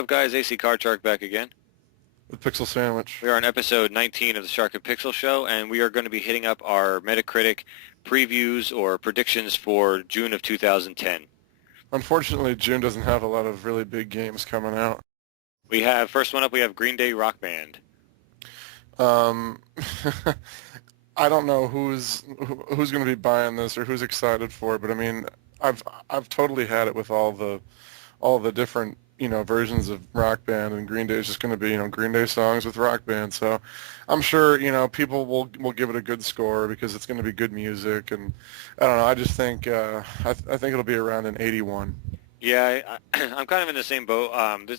up, guys? AC Card Shark back again. With Pixel Sandwich. We are on episode 19 of the Shark and Pixel Show, and we are going to be hitting up our Metacritic previews or predictions for June of 2010. Unfortunately, June doesn't have a lot of really big games coming out. We have, first one up, we have Green Day Rock Band. Um, I don't know who's going to be buying this or who's excited for it, but I mean, I've totally had it with all the different versions of Rock Band, and Green Day is just going to be Green Day songs with Rock Band. So I'm sure people will give it a good score because it's going to be good music, and I don't know. I just think I think it'll be around an 81. Yeah, I'm kind of in the same boat.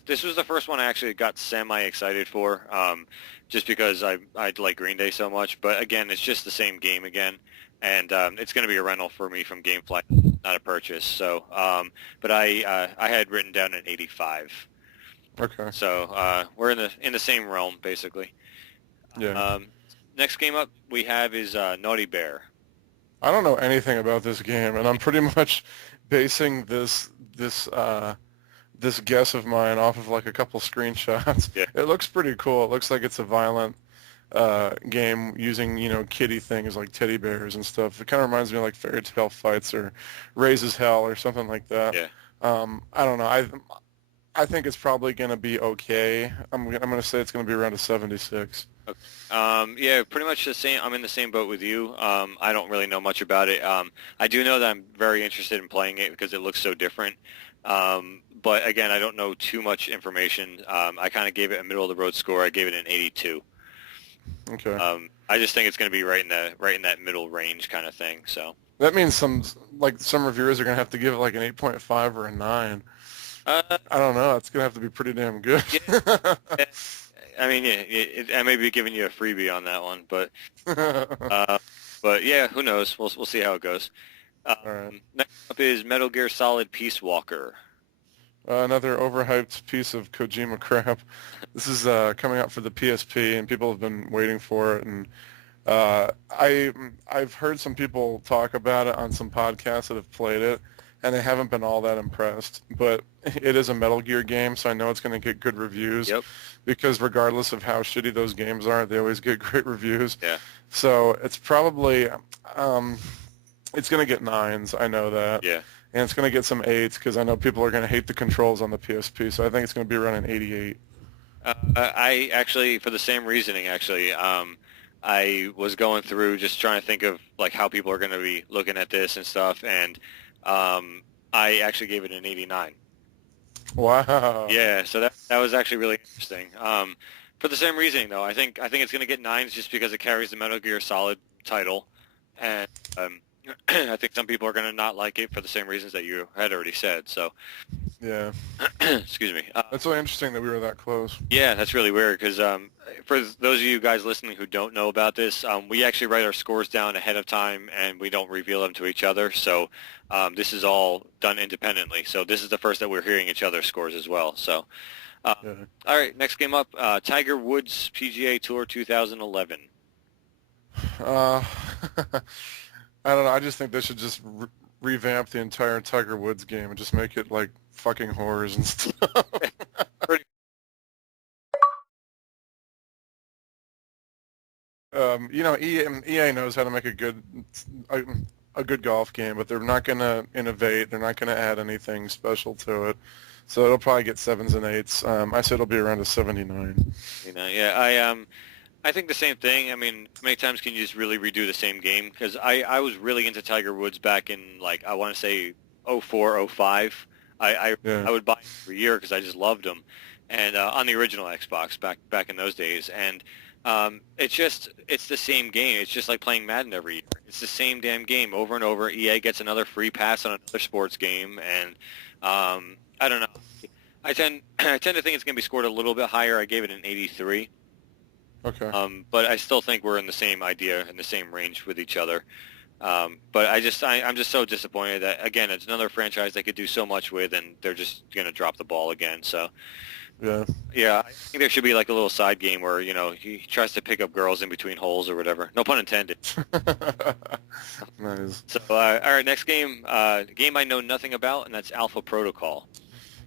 This was the first one I actually got semi-excited for, just because I like Green Day so much. But again, it's just the same game again, and it's going to be a rental for me from GameFly, not a purchase. So, but I had written down an 85. Okay. So we're in the same realm basically. Yeah. Next game up we have is Naughty Bear. I don't know anything about this game, and I'm pretty much basing this guess of mine off of like a couple screenshots. Yeah. It looks pretty cool. It looks like it's a violent game using kitty things like teddy bears and stuff. It kind of reminds me of like Fairy Tale Fights or Raises Hell or something like that. Yeah. I don't know. I think it's probably going to be okay. I'm going to say it's going to be around a 76. Okay. Yeah, pretty much the same. I'm in the same boat with you. I don't really know much about it. I do know that I'm very interested in playing it because it looks so different. But again, I don't know too much information. I kind of gave it a middle of the road score. I gave it an 82. Okay. I just think it's going to be right in that middle range kind of thing. So that means some reviewers are going to have to give it like an 8.5 or a 9. I don't know. It's going to have to be pretty damn good. Yeah. I mean, yeah, I may be giving you a freebie on that one, but yeah, who knows? We'll see how it goes. All right. Next up is Metal Gear Solid Peace Walker. Another overhyped piece of Kojima crap. This is coming out for the PSP, and people have been waiting for it. And I've heard some people talk about it on some podcasts that have played it, and they haven't been all that impressed. But it is a Metal Gear game, so I know it's going to get good reviews. Yep. Because regardless of how shitty those games are, they always get great reviews. Yeah. So it's probably it's going to get 9s. I know that. Yeah. And it's going to get some 8s because I know people are going to hate the controls on the PSP. So I think it's going to be around an 88. I actually, for the same reasoning, actually, I was going through just trying to think of like how people are going to be looking at this and stuff, and I actually gave it an 89. Wow. Yeah, so that was actually really interesting. For the same reasoning, though, I think it's going to get 9s just because it carries the Metal Gear Solid title, and I think some people are going to not like it for the same reasons that you had already said. So, yeah. Excuse me. That's really interesting that we were that close. Yeah, that's really weird because for those of you guys listening who don't know about this, we actually write our scores down ahead of time and we don't reveal them to each other. So this is all done independently. So this is the first that we're hearing each other's scores as well. So, Yeah. All right, next game up, Tiger Woods PGA Tour 2011. I don't know. I just think they should just revamp the entire Tiger Woods game and just make it like fucking whores and stuff. EA knows how to make a good golf game, but they're not going to innovate. They're not going to add anything special to it. So it'll probably get 7s and 8s. I said it'll be around a 79. Yeah, I think the same thing. I mean, how many times can you just really redo the same game? Because I was really into Tiger Woods back in, like, I want to say 04, 05. I would buy it every year because I just loved him. And on the original Xbox back in those days. And it's the same game. It's just like playing Madden every year. It's the same damn game over and over. EA gets another free pass on another sports game. And I don't know. I tend to think it's going to be scored a little bit higher. I gave it an 83. Okay. But I still think we're in the same idea, in the same range with each other. But I'm just so disappointed that, again, it's another franchise they could do so much with, and they're just going to drop the ball again. So, yeah, I think there should be like a little side game where, he tries to pick up girls in between holes or whatever. No pun intended. Nice. So, all right, next game, game I know nothing about, and that's Alpha Protocol.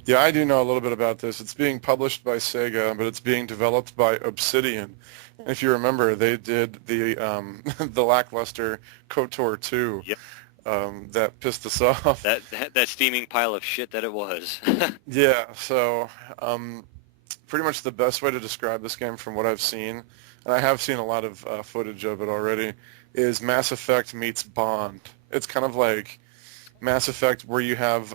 Yeah, I do know a little bit about this. It's being published by Sega, but it's being developed by Obsidian. And if you remember, they did the the lackluster KOTOR 2 Yep. that pissed us off. That steaming pile of shit that it was. Yeah, so pretty much the best way to describe this game from what I've seen, and I have seen a lot of footage of it already, is Mass Effect meets Bond. It's kind of like Mass Effect where you have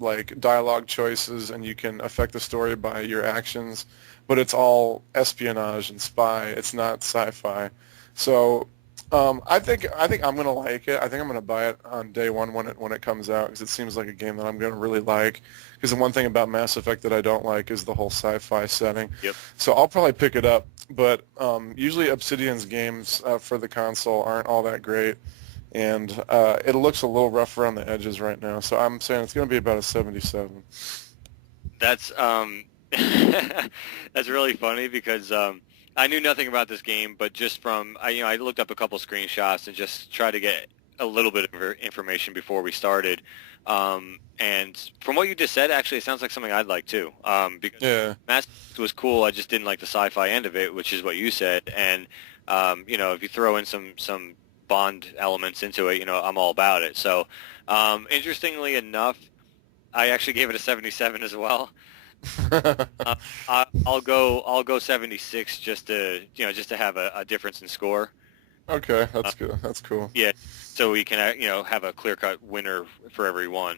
like dialogue choices and you can affect the story by your actions, but it's all espionage and spy. It's not sci-fi. So I think I'm gonna like it. I think I'm gonna buy it on day one when it comes out because it seems like a game that I'm gonna really like. Because the one thing about Mass Effect that I don't like is the whole sci-fi setting. Yep. So I'll probably pick it up. But usually Obsidian's games for the console aren't all that great, and it looks a little rough around the edges right now. So I'm saying it's gonna be about a 77. That's that's really funny because I knew nothing about this game, but just from I looked up a couple screenshots and just tried to get a little bit of information before we started. And from what you just said, actually, it sounds like something I'd like too. Because Yeah. Mass Effect was cool. I just didn't like the sci-fi end of it, which is what you said. And if you throw in some Bond elements into it, I'm all about it. So, interestingly enough, I actually gave it a 77 as well. Uh, I'll go 76 just to have a difference in score. Okay, Uh, that's good. That's cool. yeah, so we can have a clear-cut winner for everyone.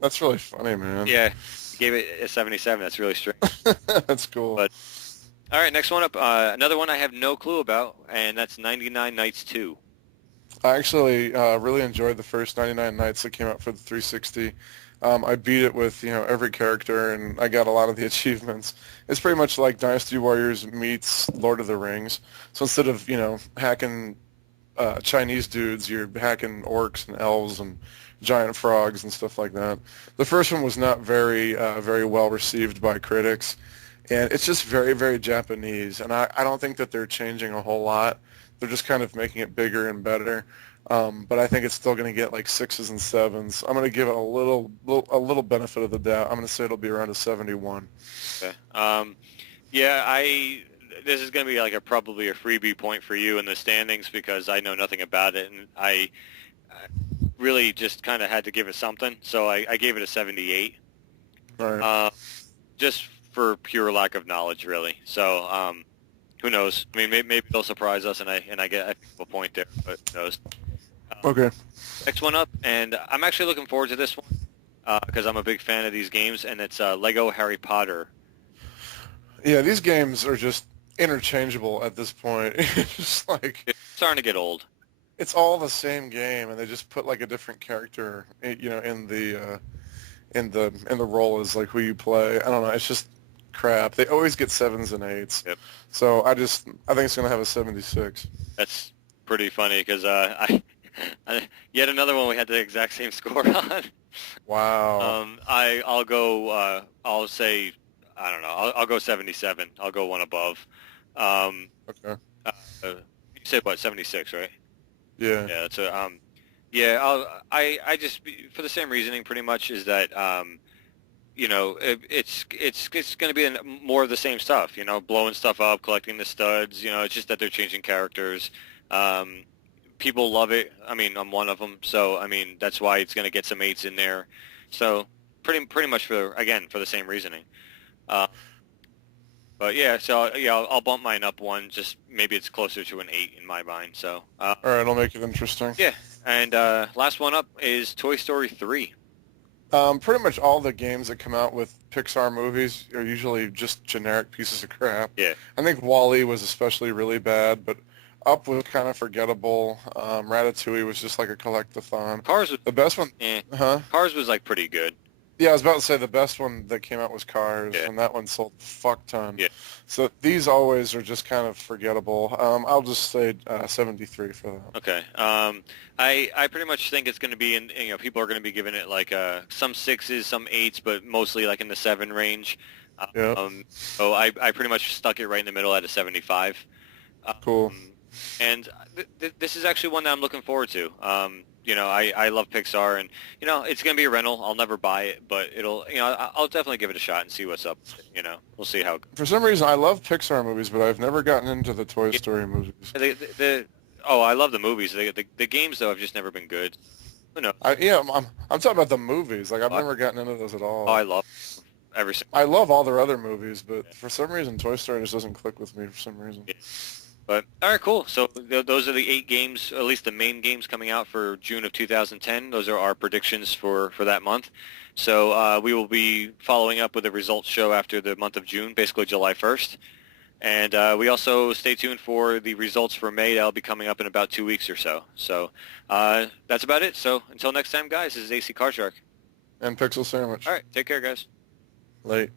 That's really funny, man. Yeah, gave it a 77. That's really strange. That's cool. But all right, next one up. Another one I have no clue about, and that's 99 Nights 2. I actually really enjoyed the first 99 Nights that came out for the 360. I beat it with every character, and I got a lot of the achievements. It's pretty much like Dynasty Warriors meets Lord of the Rings. So instead of hacking Chinese dudes, you're hacking orcs and elves and giant frogs and stuff like that. The first one was not very well received by critics, and it's just very, very Japanese. And I don't think that they're changing a whole lot. They're just kind of making it bigger and better. But I think it's still going to get like sixes and sevens. I'm going to give it a little benefit of the doubt. I'm going to say it'll be around a 71. Okay. Yeah, this is going to be like probably a freebie point for you in the standings because I know nothing about it, and I really just kind of had to give it something. So I gave it a 78. All right. Just for pure lack of knowledge, really. So who knows? I mean, maybe they'll surprise us, and I get a point there, but who knows? Okay. Next one up, and I'm actually looking forward to this one because I'm a big fan of these games, and it's Lego Harry Potter. Yeah, these games are just interchangeable at this point. It's just like It's starting to get old. it's all the same game, and they just put like a different character, in the role as like who you play. I don't know. It's just crap. They always get sevens and eights. Yep. So I think it's gonna have a 76. That's pretty funny because yet another one we had the exact same score on. Wow. I'll go. I'll say I don't know. I'll go 77. I'll go one above. Um, Okay. you said what 76, right? Yeah. Yeah, that's a yeah. I just for the same reasoning pretty much is that it's going to be more of the same stuff. Blowing stuff up, collecting the studs. It's just that they're changing characters. People love it. I mean, I'm one of them. So I mean, that's why it's going to get some eights in there. So pretty much for the same reasoning. But yeah, so yeah, I'll bump mine up one. Just maybe it's closer to an 8 in my mind. So All right, I'll make it interesting. yeah, and last one up is Toy Story 3. Pretty much all the games that come out with Pixar movies are usually just generic pieces of crap. Yeah, I think Wall-E was especially really bad, but Up was kind of forgettable. Ratatouille was just like a collect-a-thon. Cars was The best one, huh? Cars was like pretty good. Yeah, I was about to say the best one that came out was Cars, Yeah. and that one sold a fuck ton. Yeah. So these always are just kind of forgettable. I'll just say 73 for that. Okay. I pretty much think it's going to be people are going to be giving it like some 6s, some 8s, but mostly like in the 7 range. Yeah. So I pretty much stuck it right in the middle at a 75. Cool. And this is actually one that I'm looking forward to. I love Pixar, and it's gonna be a rental. I'll never buy it, but I'll definitely give it a shot and see what's up. We'll see how. For some reason, I love Pixar movies, but I've never gotten into the Toy Yeah, Story movies. oh, I love the movies. The games though have just never been good. Who knows? I'm talking about the movies. Like I've Oh, never gotten into those at I all. love every single. I love all their other movies, but for some reason, Toy Story just doesn't click with me for some reason. Yeah. But all right, cool. So those are the 8 games, at least the main games coming out for June of 2010. Those are our predictions for that month. So we will be following up with a results show after the month of June, basically July 1st. And we also stay tuned for the results for May. That'll be coming up in about 2 weeks or so. So that's about it. So until next time, guys, this is AC Car Shark. And Pixel Sandwich. All right, take care, guys. Late.